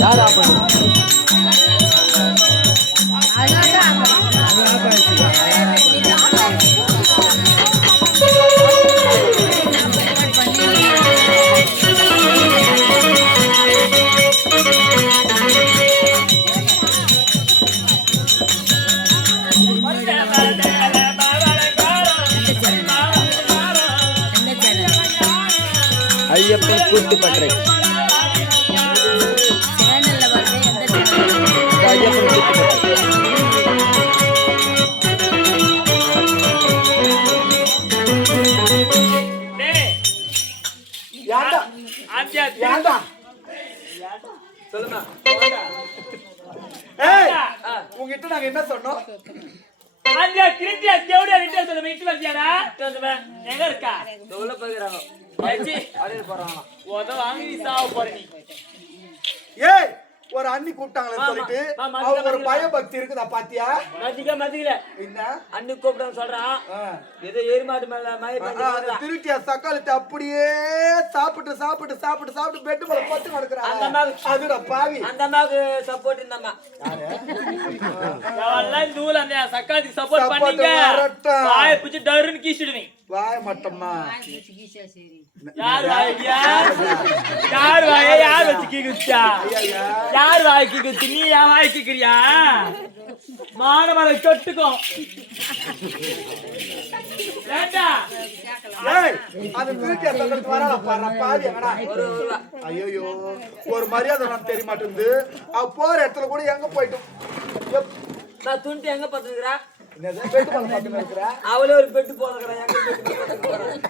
யாரா ஆஃப் ஆத்தியா, திருத்தியா, தேவடியா, ரெட்டியா சொல்லுமா, இட்டு வந்தியாடா? எங்க இருக்கா? உள்ள போகிறாங்க ஏச்சி, அடையில போறாங்க உத வாங்கி நீ சாவ போற நீ. ஏய் ஒரு அண்ணி கூப்பிட்டாங்களே சொல்லிட்டு அவங்க ஒரு பயபக்தி இருக்குதா பாத்தியா? மதிக்க, மதிக்கல. என்ன? அண்ணி கூப்பிட்டு சொல்றான். ஏதோ எருமாட்டு மேல அந்த திருட்டியா சக்காலத்தை அப்படியே சாப்பிட்டு சாப்பிட்டு சாப்பிட்டு சாப்பிட்டு பெட்டு மேல பத்து அந்த கிடக்குறாங்க மாதிரி- அதுடா பாவி. அந்த அம்மாவுக்கு சப்போர்ட் இந்த அம்மா. இந்த ஊர்ல அந்த support Support பண்ணீங்க. வாயை பிடிச்சு டர்ருன்னு கீச்சிடுவேன். வாய மட்டம்மா யார் வாய்யா? யார் வாயை யார் வச்சு கீக்குச்சா? ஐயா யார் வாய் கீக்குச்சு? நீ என் வாய் கீக்குறியா? மானமலை சொட்டுக்கும். ஏண்டா? ஏய் அந்த திருட்டியா சக்கரத்து வராத பாரு பாவி எங்கடா ஒரு ஐயோ மரியாதை தெரிய மாட்டேங்குது அவ போற இடத்துல கூட எங்க போயிட்டோம் நான் துண்டு எங்க பார்த்துக்கிறா அவளே ஒரு பெட்டு போடுறா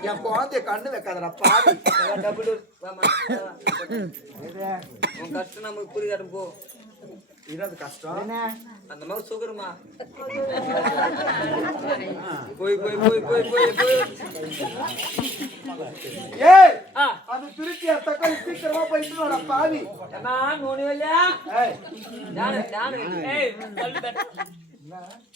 என் குழந்தைய கண்ணு வைக்காதடா டபுள் வாமா உன் கஷ்டம் நமக்கு புரியாடும் போ. கஷ்டம். அந்த மாதிரி சுகருமா? போய் போய் போய் போய் போய் போய். ஏய் அந்த திருட்டியா தக்காளி சீக்கிரமா போயிட்டு வாடா பாவி. அம்மா நோனி இல்லையா ஏய். ஞான ஞான ஏய், சொல்லு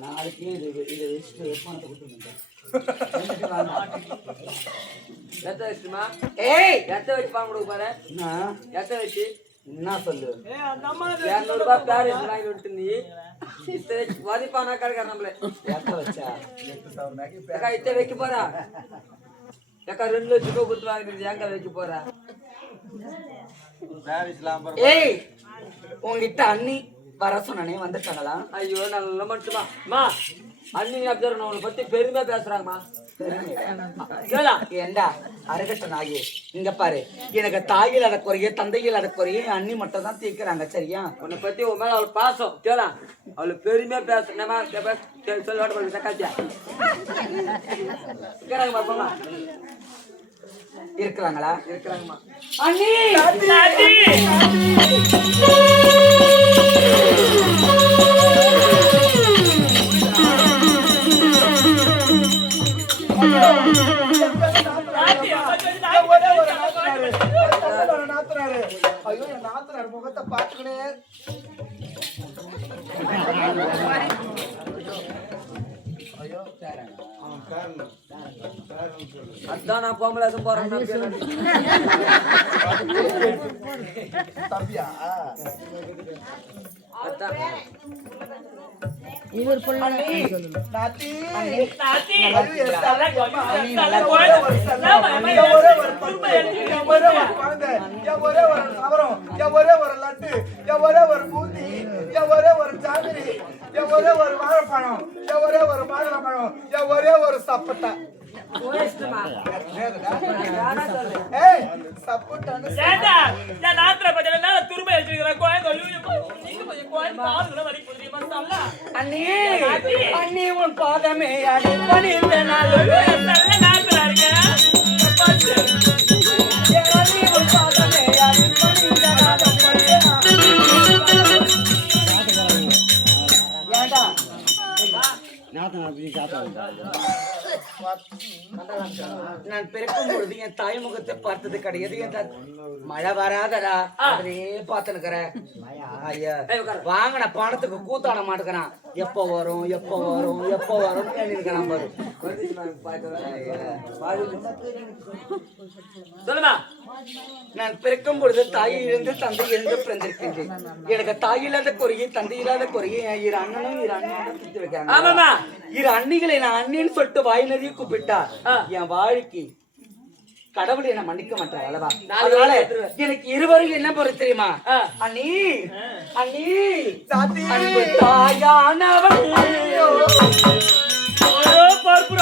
நாளைக்கு இது இதை வச்சுட்டு வெப்பத்தை கொடுத்துருந்தேன் எத்த வச்சுமா? ஏய்! எத்த வச்சு பாங்க கொடுக்க பாரு என்ன? எத்த வச்சு? என்ன சொல்லு? இரநூறு ரூபாய் பேரேஜ் வாங்கி விட்டு நீ. இத்த வச்சு வதிப்பானா கிடைக்கிற நம்மள. ஏத்த வச்சா? அக்கா இத்த வைக்க போறா? அக்கா ரெண்டு லட்சம் ரூபாய் கொடுத்து வாங்கிட்டு எங்க வைக்க போறா? ஏய் உங்ககிட்ட அண்ணி வர சொன்னனே வந்துட்டாங்களா ஐயோ நல்ல மட்டுமா? அம்மா அண்ணி அப்சர் உன்னை பத்தி பெருமையா பேசுறாங்கம்மா. ஏண்டா அரகட்ட நாயி இங்க பாரு. எனக்கு தாயில் அட குறைய தந்தையில் அட குறைய என் அண்ணி மட்டும் தான் தீர்க்கிறாங்க சரியா? உன்னை பத்தி உன் மேல அவள் பாசம். கேளா. அவளுக்கு பெருமையா பேச நம்ம சொல்லி வாட்ட பண்ணி சக்காத்தியா கேளாங்கம்மா போமா இருக்கிறாங்களா இருக்கிறாங்கம்மா நாத்தனாரு. ஒரு நாத்தனாரு. ஐயோ என் நாத்தனார் முகத்தை பார்த்துக்கினே அதான் நான் பொம்பளை எதுவும் போறேன் நல்லா ஒரே ஒரு என் ஒரே ஒரு லட்டு. என் ஒரே ஒரு பூந்தி. என் ஒரே ஒரு ஜாங்கிரி. ஒரே ஒரு வாழைப்பழம். என் ஒரே ஒரு மாதுளம்பழம். என் ஒரே ஒரு சப்பட்டா. அண்ணி அண்ணி உன் பாதமே அடி பணிந்தனாலும் நல்ல நான் பிறக்கும் பொழுது என் தாய் முகத்தை பார்த்தது கிடையாது. என் மழை வராதடா. அப்படியே பார்த்துனுக்கிறேன் ஐயா வாங்கின பணத்துக்கு கூத்தாட மாட்டேங்கிறான் எப்போ வரும் எப்போ வரும் எப்போ வரும் பாரு சொல்லுமா. நான் பிறக்கும் பொழுது தாயிலிருந்து தந்தை இருந்து பிறந்திருக்கின்றேன் எனக்கு தாய் இல்லாத குறையை தந்தை இல்லாத குறையை என் இரு அண்ணனும் இரு அண்ணனும் ஆமாமா இரு அண்ணிகளை நான் அண்ணின்னு சொல்லிட்டு வாய் நிறைய கூப்பிட்டா என் வாழ்க்கை கடவுள் என்ன மன்னிக்க மாட்டார் அல்லவா? அதனால எனக்கு இருவரும் என்ன பொறுத்து தெரியுமா? அண்ணி அண்ணி. அன்பு தாயானவள். ஒரு பருப்பு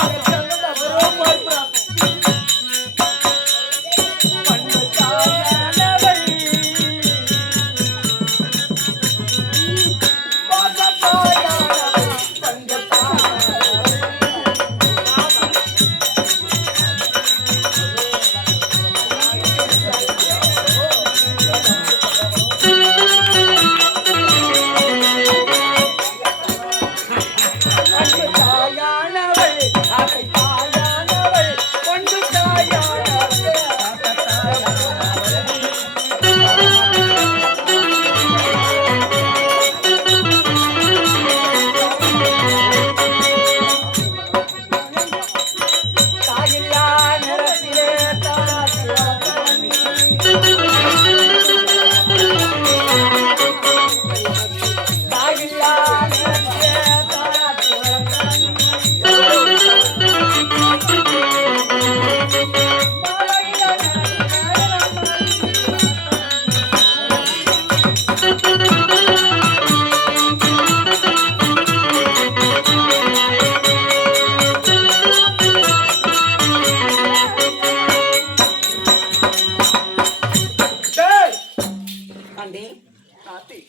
ஆண்டி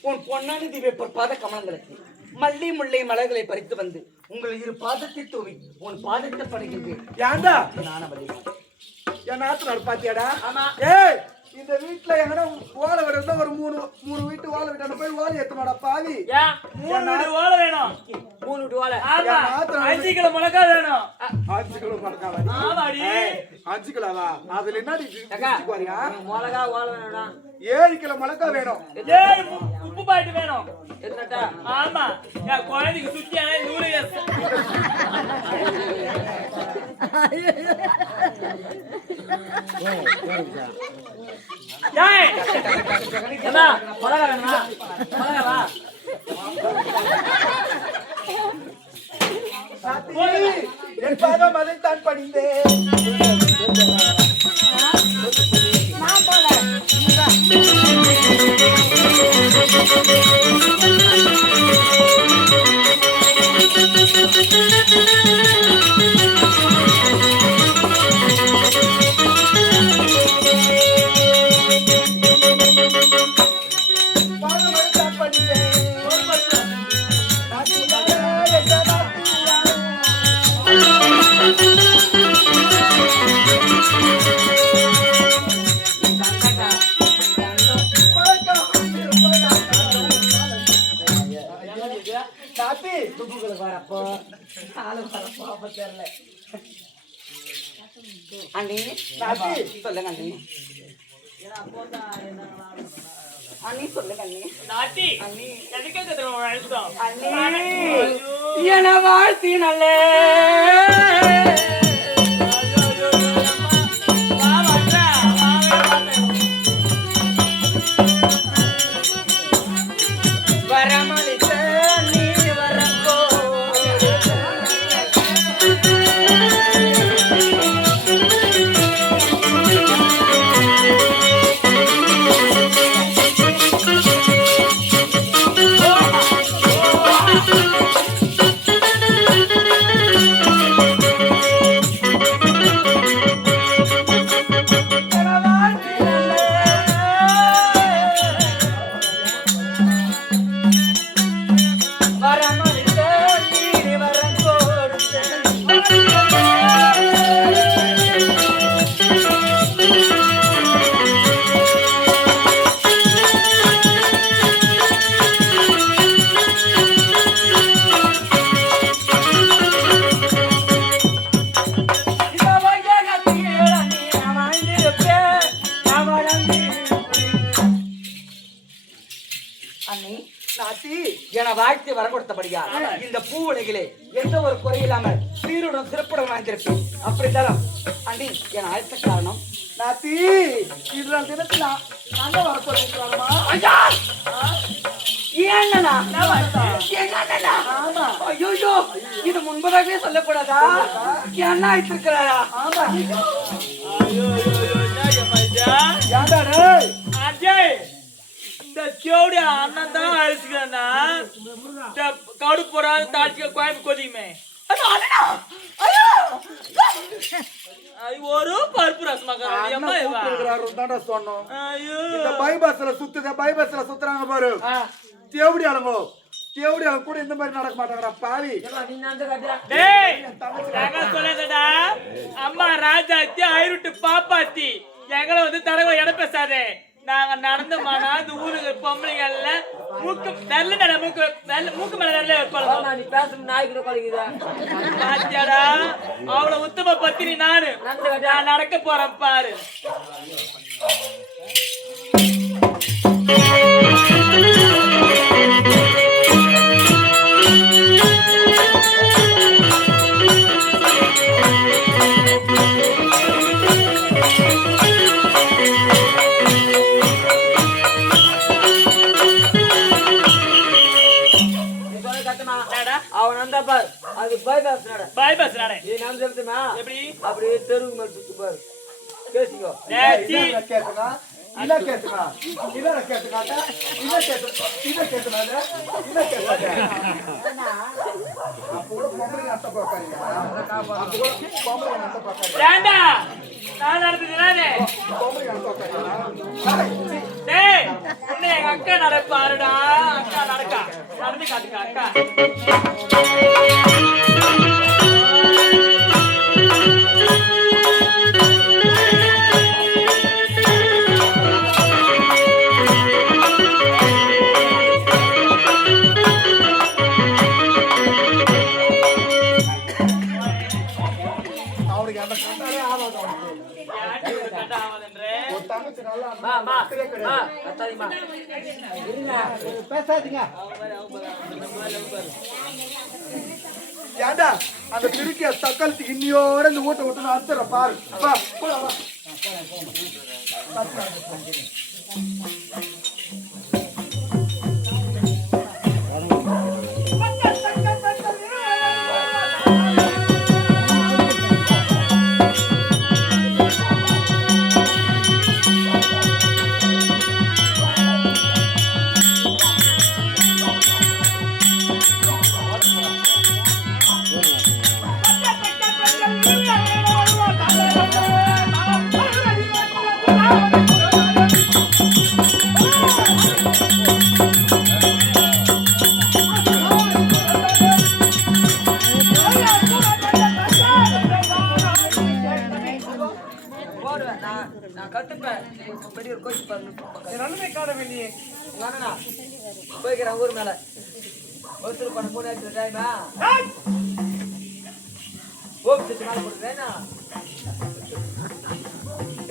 உன் பொன்னானி திவ்ய பாத கமலங்களுக்கு மல்லி முல்லை மலர்களை பறித்து வந்து உங்கள் இரு பாதத்தை தூவி உன் பாதத்தை படுகின்றேன் ஏன்டா நானவளே என் நாத்தனார் பாத்தியாடா? ஆமா. ஏய் இந்த வீட்டுல எங்கடா ஓலை விட ஒரு மூணு மூணு வீட்டு ஓலை விட்டான போய் ஓலை ஏத்தனோட பாவி? மூணு வீடு ஓலை வேணும். மூணு விட்டு நாத்தனார் அஞ்சு கிலோ மிளகா வேணும். அஞ்சு கிலோ மறக்காம ஆமாடி. அஞ்சு கிலோவா அதுல வரியா? மிளகா வாழை வேணும்னா ஏழு கிலோ மிளகா வேணும். உப்பு- பாக்கெட் வேணும். ஆமா என் குழந்தைக்கு சுத்தியான நூறு எஸ் என் பாதம் அதைத்தான் பணிந்தேன் அப்ப தெரியல. அண்ணி சொல்லுங்க அண்ணி அண்ணி சொல்லுங்க அண்ணி நாட்டி அண்ணி அண்ணி என வாழ்த்தி ஐயோ இது முன்பதாகவே சொல்லக்கூடாதா? என்ன அஜய் இந்த செவடி அண்ணன் தான் அழிச்சுக்கிறேன்னா இந்த கடு போறாது தாட்சிக்க கோயம்பு கொதிக்குமே. ஒரு பருப்பு ரசமாக்காரன் சொன்னோம். ஐயோ. இந்த பைபாஸ்ல சுத்துத பைபாஸ்ல சுத்துறாங்க பாரு. தேவடி ஆளுங்கோ தேவடி ஆளுங்க கூட இந்த மாதிரி நடக்க மாட்டாங்கடா பாவி. டேய் நாங்க சொல்லதடா அம்மா ராஜாத்தி ஐருட்டு பாப்பாத்தி. எங்களை வந்து தடவை இடம் பேசாதே. நாங்க நடந்து மானா இந்த ஊருக்கு பொம்பளைங்க எல்லாம் மூக்கு நல்ல நட மூக்கு நல்ல மூக்கு மேல நல்ல வைப்பாங்க நீ பேசும் நாய் கூட குறைக்குதா? பாத்தியாடா அவள உத்தம பத்தினி நானு. நான் நடக்க போறேன் பாரு. அது பைபாஸ் நட. பாய் பஸ் நானே நீ நான் செலுத்துமா எப்படி? அப்படியே தெருவுக்கு மேல சுத்து பாரு. பேசிக்கோ. இதை கேட்டுனா இதை கேட்டுனா இதை கேட்டு இதை கேட்டுனால இதை கேட்டாங்க அப்போ கூட பொம்பளைங்க அத்தை பார்க்காதீங்க. அப்போ கூட பொம்பளைங்க அத்தை பார்க்காதீங்க. ஏண்டா நான் நடந்தது நானே பொம்பளைங்க அத்தை பார்க்காதீங்க. டேய் உன்னை எங்க அக்கா நடப்பாருடா அக்கா நடக்கா. நடந்து காட்டுங்க அக்கா. பேசாதீங்க. ஏண்டா அந்த திருக்கிய தக்காளத்துக்கு இன்னியோட இந்த ஊட்ட விட்டு நான் அறுத்துறேன் பாரு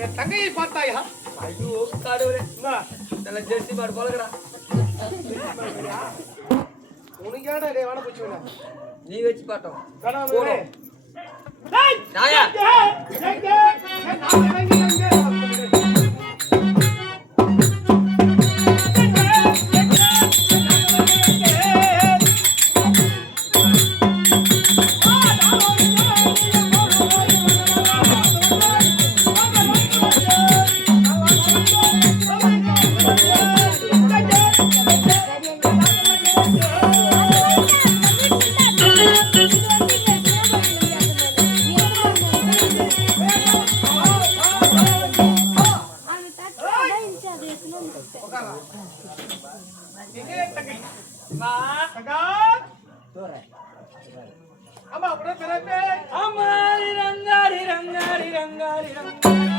என் தங்கையை பார்த்தாயா ஐயோ கடவுளே நல்லா ஜெர்சி பாடு பழகுடா உனக்கு ஏடா டே வாட போச்சு நீ வச்சு பாட்டோம் கடவுளே நாயா ஆமா உடனே பிறப்பே ஆமா ரங்காரி ரங்காரி ரங்காரி ரங்காரி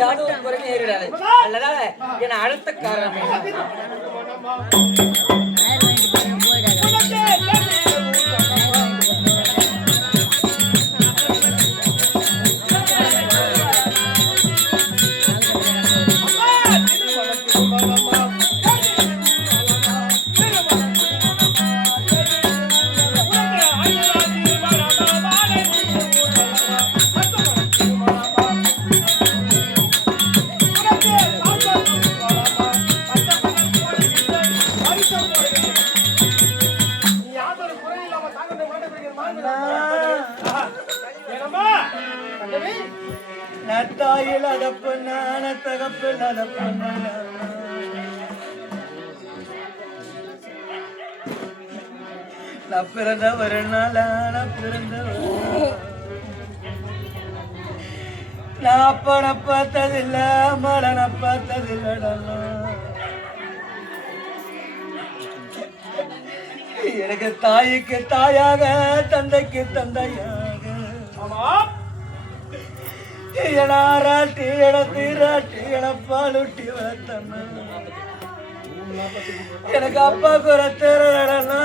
யாருக்கும் குறை நேரிடாது அல்லதா என அடுத்த காரணம். நத்தாயில் அதப்பு நான தகப்பில் நான் பிறந்த ஒரு நாளான பிறந்த நான் அப்பனை பார்த்ததில்ல மலனை பார்த்ததில்லடா எனக்கு தாய்க்கு தாயாக தந்தைக்கு தந்தையாக. எனாராட்டி எடத்தீராட்டி எடப்பாலுட்டி வளர்த்தண்ணா எனக்கு அப்பா குறை தெரியலடா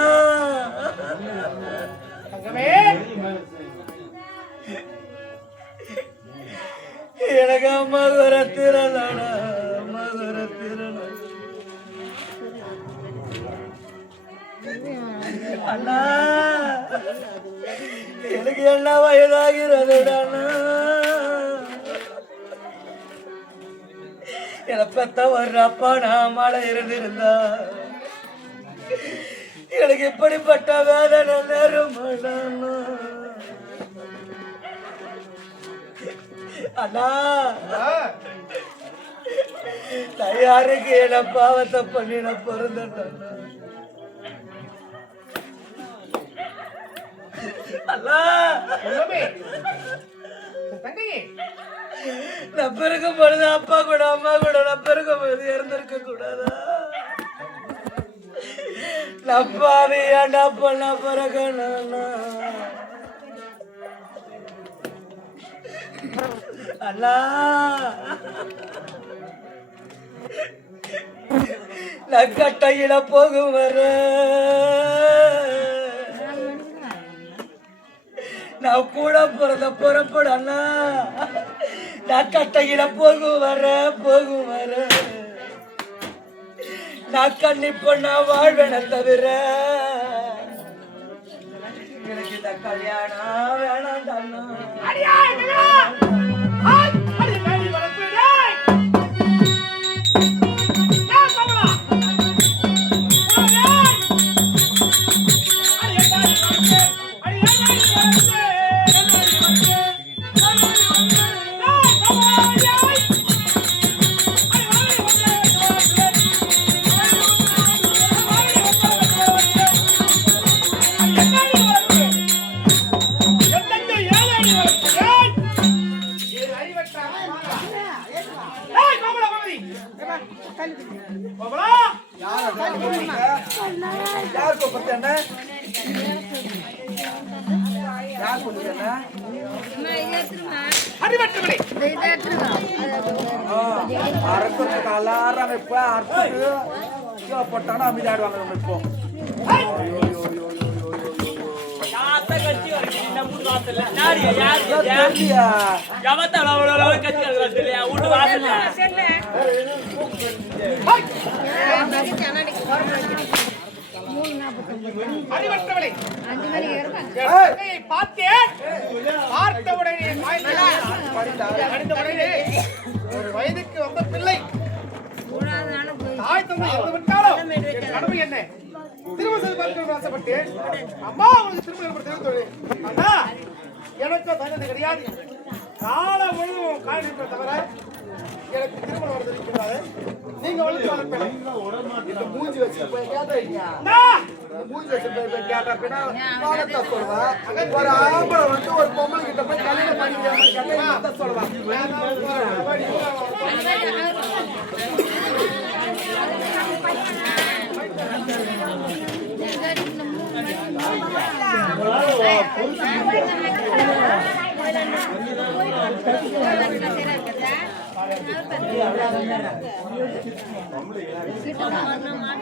பெத்த ஒரு அப்பா நான் மழை இருந்திருந்தா. எனக்கு இப்படிப்பட்ட வேதனை நேரம் அண்ணா. தயாருக்கு யாருக்கு என்ன பாவத்தை பண்ணி நான் பிறந்தேன் நான் பிறக்கும் பொழுது அப்பா கூட அம்மா கூட நான் பிறக்கும் போறது இறந்திருக்க கூடாதா? நான் ஏன்டா பண்ண பிறக்கணும் அண்ணா. நான் கட்டையில போகும் வர நான் கூட பிறந்த புறப்பட அண்ணா. நான் கட்டையில போகும் வர போகும் வர. நான் கண்ணி பொண்ணா வாழ்வேன தவிர. எனக்கு இந்த கல்யாணம் வேணாம் அண்ணா பார்த்தேன் பார்த்தவுடனே உடனே ஒரு வயதுக்கு வந்த பிள்ளை. தாய் தந்தை இறந்து விட்டாலும் கடமை என்ன? திருமணம் செய்து பார்க்கணும்னு ஆசைப்பட்டேன் அம்மா உங்களுக்கு திரும்ப ஏற்படுத்த தெரிவித்தோடு அண்ணா எனக்கு தகுதி கிடையாது. காலம் முழுவதும் காய் நிற்பதை தவிர எனக்கு திருமணம் வருது இருக்கிறாரு நீங்க வளர்த்து இந்த மூஞ்சி வச்சு போய் கேட்டீங்க மூஞ்சி வச்சு போய் போய் கேட்டா பின்னா ஒரு ஆம்பளை வந்து ஒரு பொம்பளை கிட்ட போய் கல்யாணம் பண்ணி கேட்டா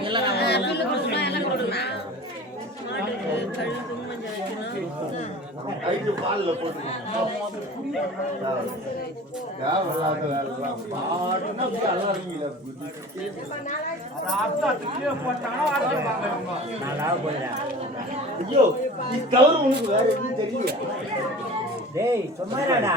எல்லாம் கொடுங்க பால்ல போட்டு தேவையில்லாத ஐயோ இது தவிர உனக்கு வேற எதுவும் தெரியல டேய் சும்மாடா